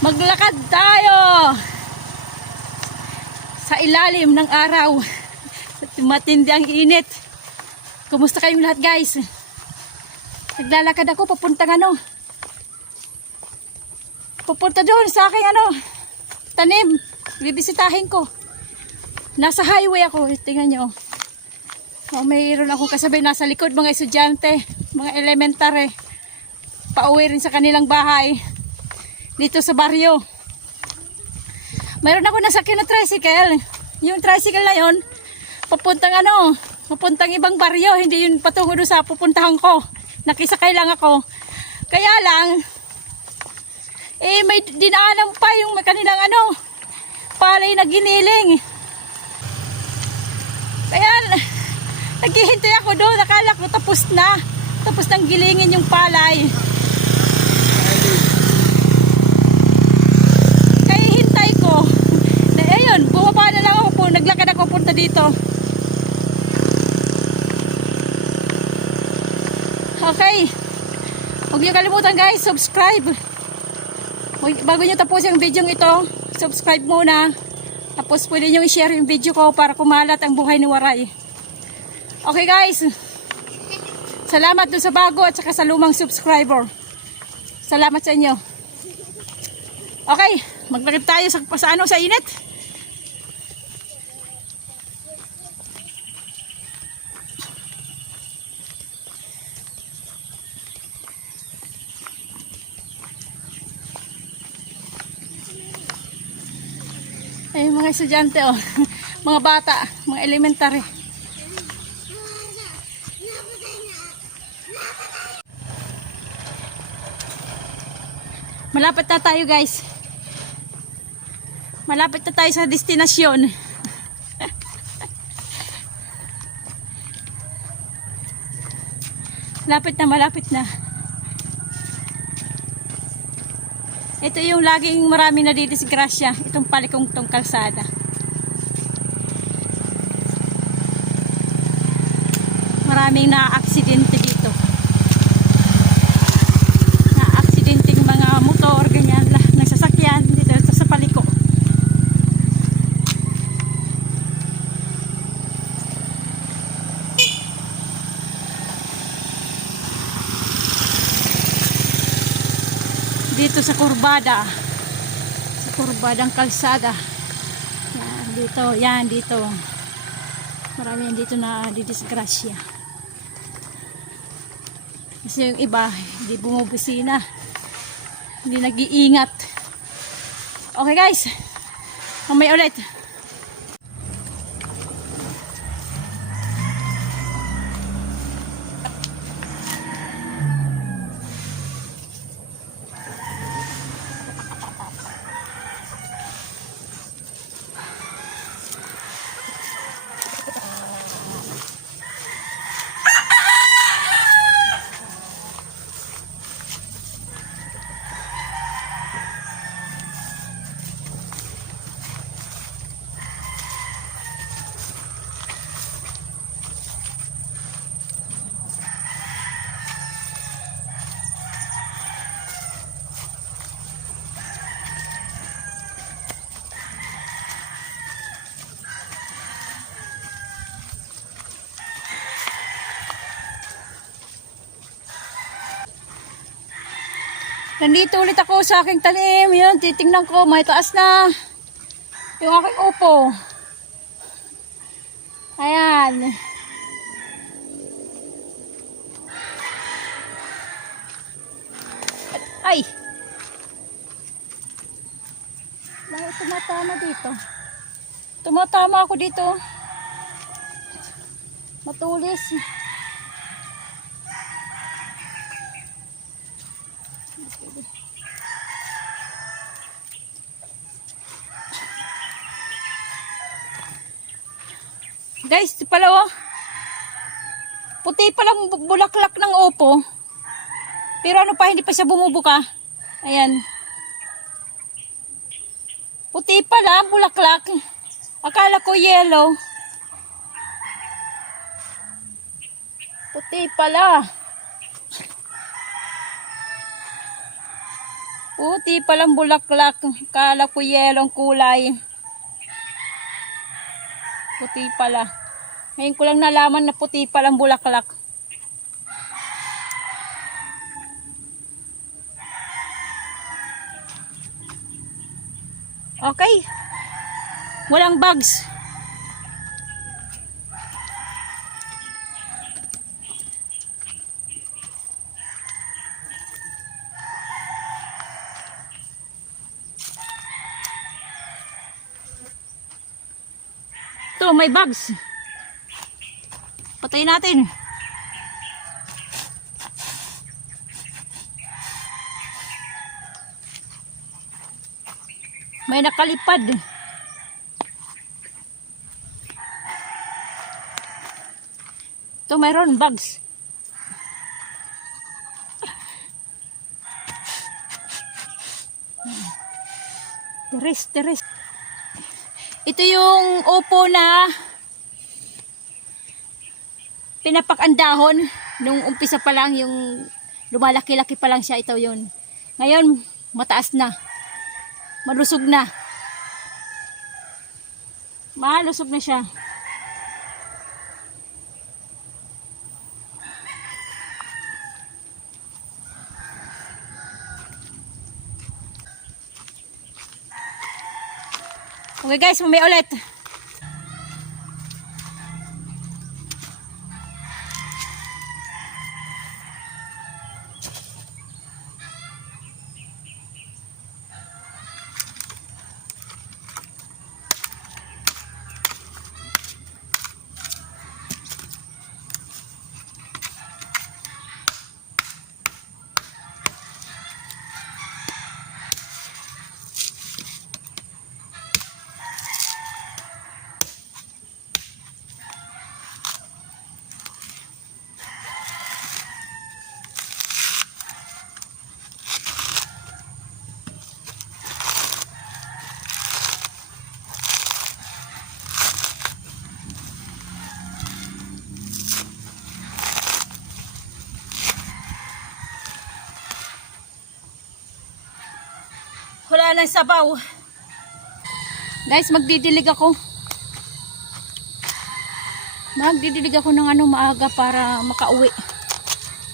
Maglakad tayo sa ilalim ng araw. Matindi ang init. Kumusta kayong lahat guys? Naglalakad ako papuntang ano. Pupunta doon sa aking ano. Tanim. Bibisitahin ko. Nasa highway ako. Tingnan nyo. Oh, mayroon akong kasabay nasa likod mga estudyante. Mga elementary. Pauwi rin sa kanilang bahay. Dito sa baryo. Mayroon ako nasakyan na tricycle. Yung tricycle na yon papuntang ano, papuntang ibang baryo, hindi yun patungo doon sa pupuntahan ko. Nakisakay lang ako. Kaya lang, eh may dinaanan pa yung may kanilang ano, palay na giniling. Kaya, naghihintay ako doon, nakala ko tapos na. Tapos nang gilingin yung palay. Kaya hintay ko. Na, ayun, bumaba na lang ako po, naglakad ako punta dito. Okay. Huwag niyo kalimutan guys, subscribe. Bago niyo tapos yung video ito, subscribe muna. Tapos pwede niyo i-share yung video ko para kumalat ang buhay ni Waray. Okay guys. Salamat doon sa bago at saka sa lumang subscriber. Salamat sa inyo. Okay, maglakad tayo sa, sa ano sa init. Ay, mga estudyante, oh. mga bata, mga elementary. Malapit na tayo, guys. Malapit na tayo sa destinasyon. malapit na, malapit na. Ito yung laging maraming nadidisgrasya, itong palikong tong kalsada. Maraming na-aksidente dito. Na-aksidenteng mga motor, ganyan, lah, nagsasakyan dito sa, sa paliko. Dito sa kurbada. Sa kurbadang kalsada. Yan dito yan dito. Marami yan dito na didisgrasya. Kasi yung iba hindi bumubusina. Hindi nag-iingat. Okay guys. Mamaya ulit Nandito ulit ako sa aking talim. Yun, titingnan ko. May taas na. Yung aking upo. Ayan. Ay! Bakit tumatama dito? Tumatama ako dito. Matulis. Guys, ito pala oh. Puti pa lang bu- bulaklak ng opo. Pero ano pa, hindi pa siya bumubuka. Ayan. Puti pa lang, bulaklak. Akala ko yellow. Puti pala. Puti palang bulaklak. Kala ko yelong kulay. Puti pala. Ngayon ko lang nalaman na puti palang bulaklak. Okay. Walang bugs. Ito, may bugs. Patayin natin. May nakalipad. Ito, mayroon bugs. Teres, teres. Ito yung upo na pinapak dahon nung umpisa pa lang yung lumalaki-laki pa lang siya ito yun. Ngayon, mataas na. Malusog na. Malusog na siya. Okay guys, mamaya ulit. Wala nang sabaw. Guys, magdidilig ako. Magdidilig ako ng ano maaga para makauwi.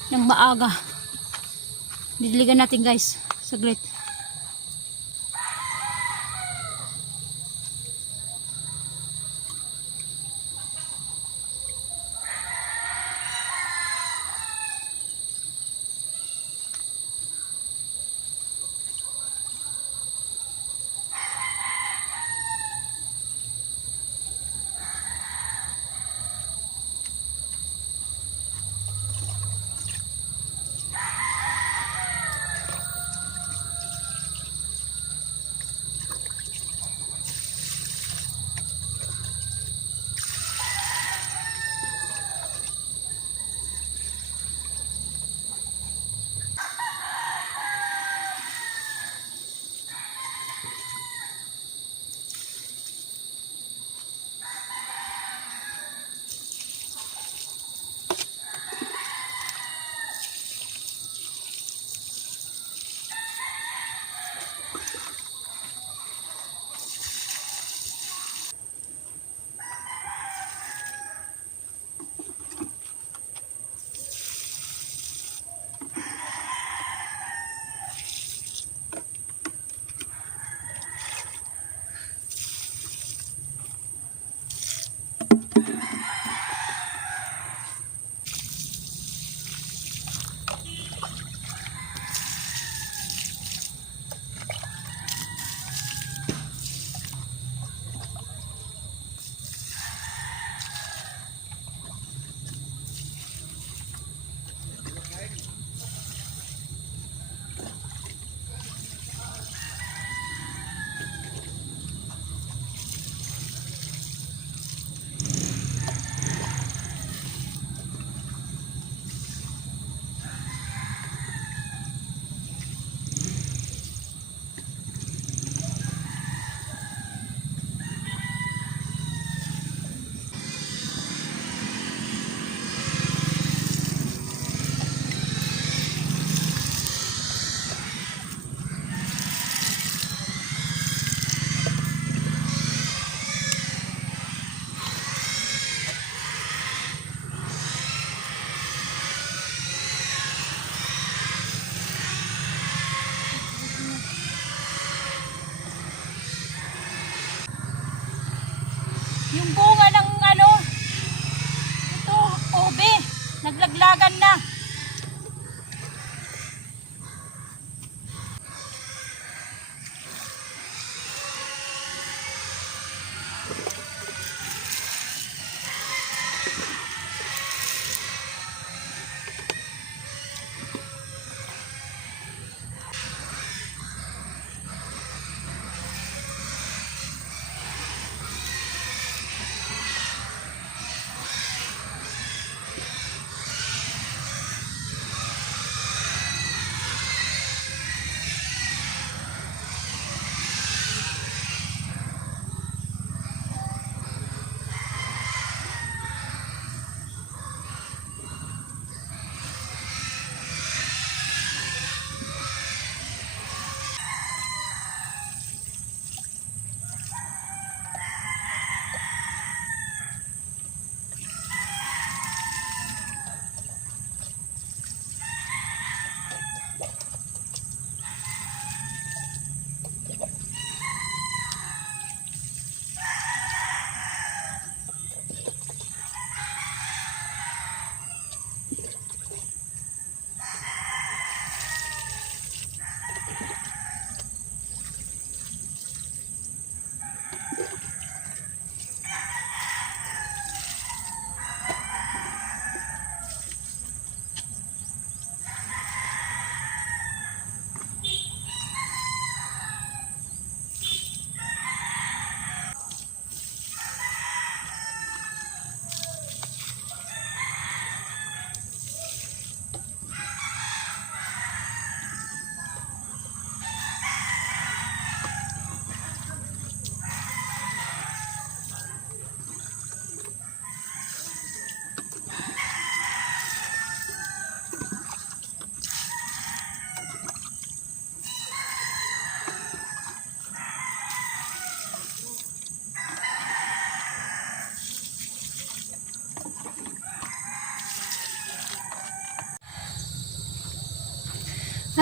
Ng maaga. Didiligan natin guys. Saglit.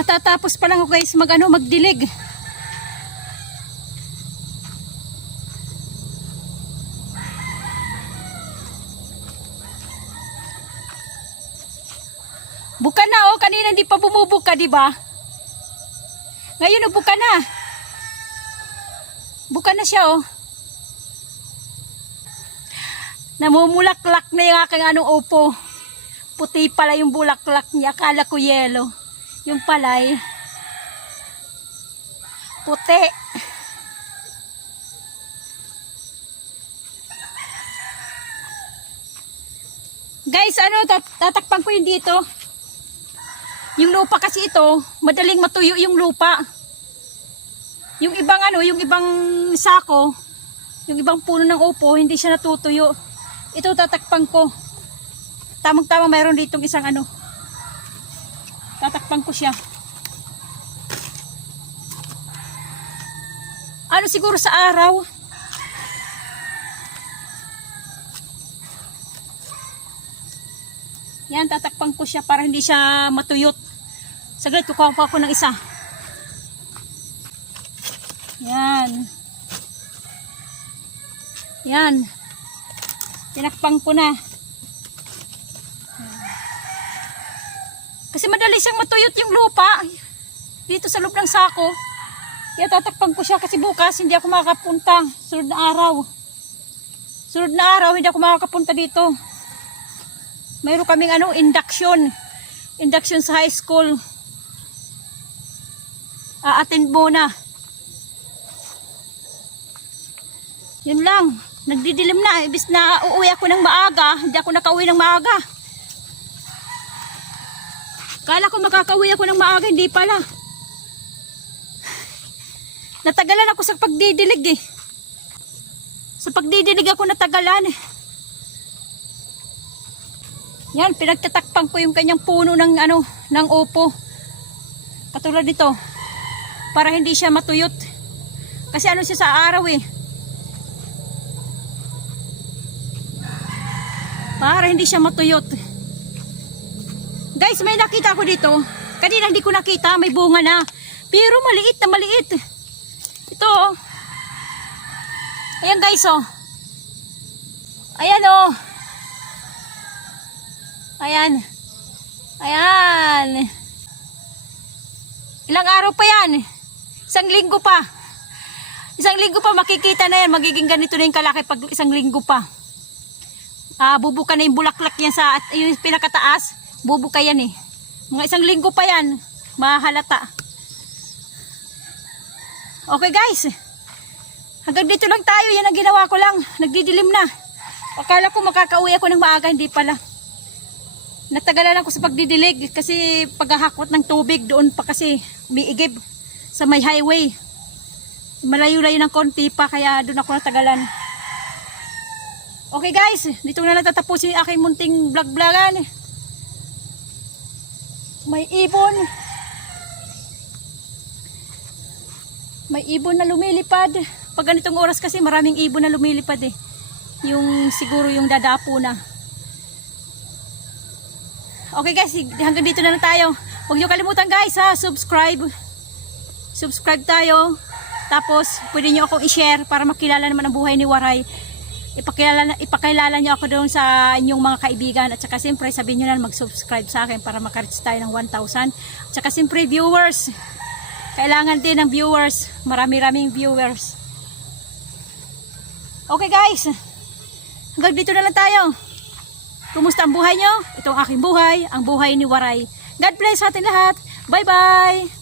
Katatapos pa lang ako guys mag ano, magdilig. Buka na oh, kanina hindi pa bumubuka, di ba? Ngayon oh, buka na. Buka na siya oh. Namumulaklak na yung aking anong opo. Puti pala yung bulaklak niya. Akala ko yelo. Yung palay. Puti. Guys, ano, tat- tatakpan ko yun dito. Yung lupa kasi ito, madaling matuyo yung lupa. Yung ibang ano, yung ibang sako, yung ibang puno ng upo, hindi siya natutuyo. Ito tatakpan ko. Tamang-tama mayroon ditong isang ano. Tatakpan ko siya. Ano siguro sa araw? Yan, tatakpan ko siya para hindi siya matuyot. Saglit, kukuha pa ako ng isa. Yan. Yan. Tinakpang ko na. Kasi madali siyang matuyot yung lupa. Dito sa loob ng sako. Kaya tatakpan ko siya kasi bukas hindi ako makakapunta. Sunod na araw. Sunod na araw hindi ako makakapunta dito. Mayroon kaming ano, induction. Induction sa high school. A-attend muna. Yun lang. Nagdidilim na. Ibis na uuwi ako ng maaga. Hindi ako nakauwi ng maaga. Kala ko makakauwi ako ng maaga. Hindi pala. Natagalan ako sa pagdidilig eh. Sa pagdidilig ako natagalan eh. Yan, pinagtatakpan ko yung kanyang puno ng ano, ng opo. Katulad nito. Para hindi siya matuyot. Kasi ano siya sa araw eh. Para hindi siya matuyot. Guys, may nakita ako dito. Kanina hindi ko nakita, may bunga na. Pero maliit na maliit. Ito oh. Ayan guys oh. Ayan oh. Ayan. Ayan. Ilang araw pa yan? Isang linggo pa. Isang linggo pa makikita na yan. Magiging ganito na yung kalaki pag isang linggo pa. Ah, bubuka na yung bulaklak yan sa yung pinakataas. Bubuka yan eh. Mga isang linggo pa yan. Mahalata. Okay guys. Hanggang dito lang tayo. Yan ang ginawa ko lang. Nagdidilim na. Akala ko makakauwi ako ng maaga. Hindi pala. Natagalan ako sa pagdidilig kasi paghahakot ng tubig doon pa kasi umiigib sa may highway. Malayo-layo ng konti pa kaya doon ako natagalan. Okay guys, dito na lang tatapusin yung aking munting vlog-vlogan. May ibon. May ibon na lumilipad. Pag ganitong oras kasi maraming ibon na lumilipad eh. Yung siguro yung dadapo na. Okay guys, hanggang dito na lang tayo. Huwag niyo kalimutan guys ha, subscribe. Subscribe tayo. Tapos, pwede niyo akong i-share para makilala naman ang buhay ni Waray. Ipakilala, ipakilala niyo ako doon sa inyong mga kaibigan. At saka siyempre, sabihin niyo na mag-subscribe sa akin para makarits tayo ng 1,000. At saka siyempre, viewers. Kailangan din ng viewers. Marami-raming viewers. Okay guys. Hanggang dito na lang tayo. Kumusta ang buhay nyo? Ito ang aking buhay, ang buhay ni Waray. God bless sa ating lahat. Bye-bye!